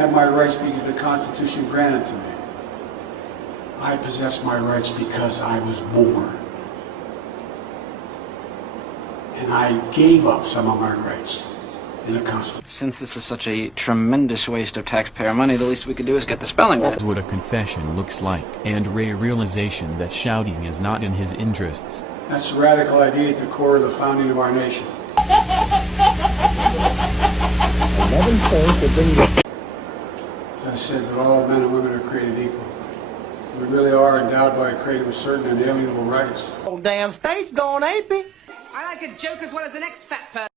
have my rights because the Constitution granted to me. I possess my rights because I was born. And I gave up some of my rights in the Constitution. Since this is such a tremendous waste of taxpayer money, the least we could do is get the spelling right. That's what a confession looks like, and a realization that shouting is not in his interests. That's the radical idea at the core of the founding of our nation. As I said, that all men and women are created equal. We really are endowed by a creator with certain inalienable rights. Oh, damn state's going apey. I like a joke as well as the next fat person.